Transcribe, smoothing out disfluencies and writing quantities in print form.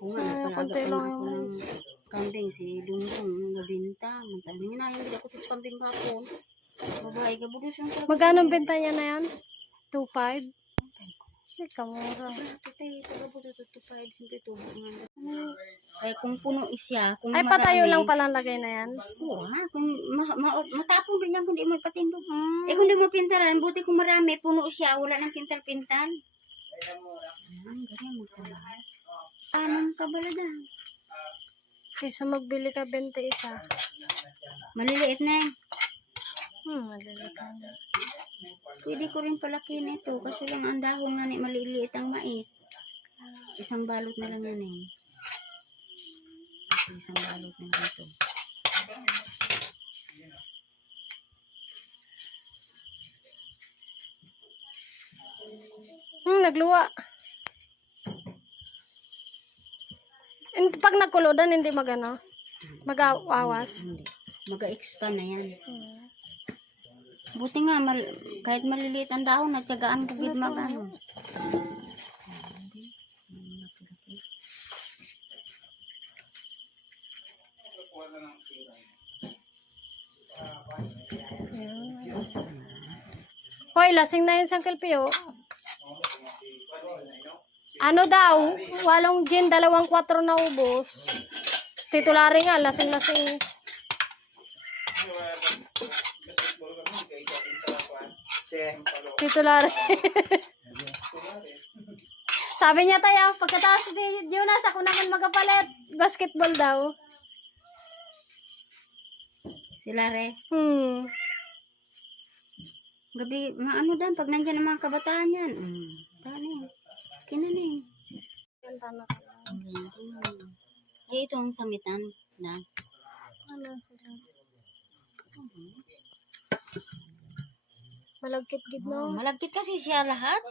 Ako nga, konti nagpalaga lang ako yung... ng kambing. Si Dungdung, nabinta. Mantaling na yung ako sa kambing kapon. Babae ka, budos yung talaga. Magkano ang benta niya na yan? 2.5? Ay, kamura. Kaya kung puno siya, kung Ay, marami. patayo lang palang lagay na yan? Oo ha, kung matapong din yan kung di mo ipatindog. Eh kung di mo pintaran, buti kung marami, puno siya, wala nang pintal-pintal. Ganyan mo talaga. Anong kabalada? Kaysa magbili ka 20 isa. Maliliit na eh. Maliliit na. Pwede ko rin palakihin ito, kasi lang ang dahon nga ni maliliit ang mais. Isang balot na lang yan eh. Isang balot na lang ito. Nagluwa. Pag nagkulodan, hindi magano. Mag-awas. Hindi. Mag-expand na yan. Buti nga, kahit maliliit ang dahon, nagtyagaan ko gid mag-ano. Hoy, lasing na yun sa Kelpio. Ano daw? 8 gin, 2 4 na ubos. Titulari nga, lasing-lasing. Titulari. Sabi niya tayo, pagkatapos ni Jonas, ako naman magapalit. Basketball daw. Sila re. Gabi, maano dan, pag nandyan ang mga kabataan yan. Tani. Kinani. Ay, ito ang samitan na. Ano sila? Malagkit gid no. Malagkit kasi siya lahat.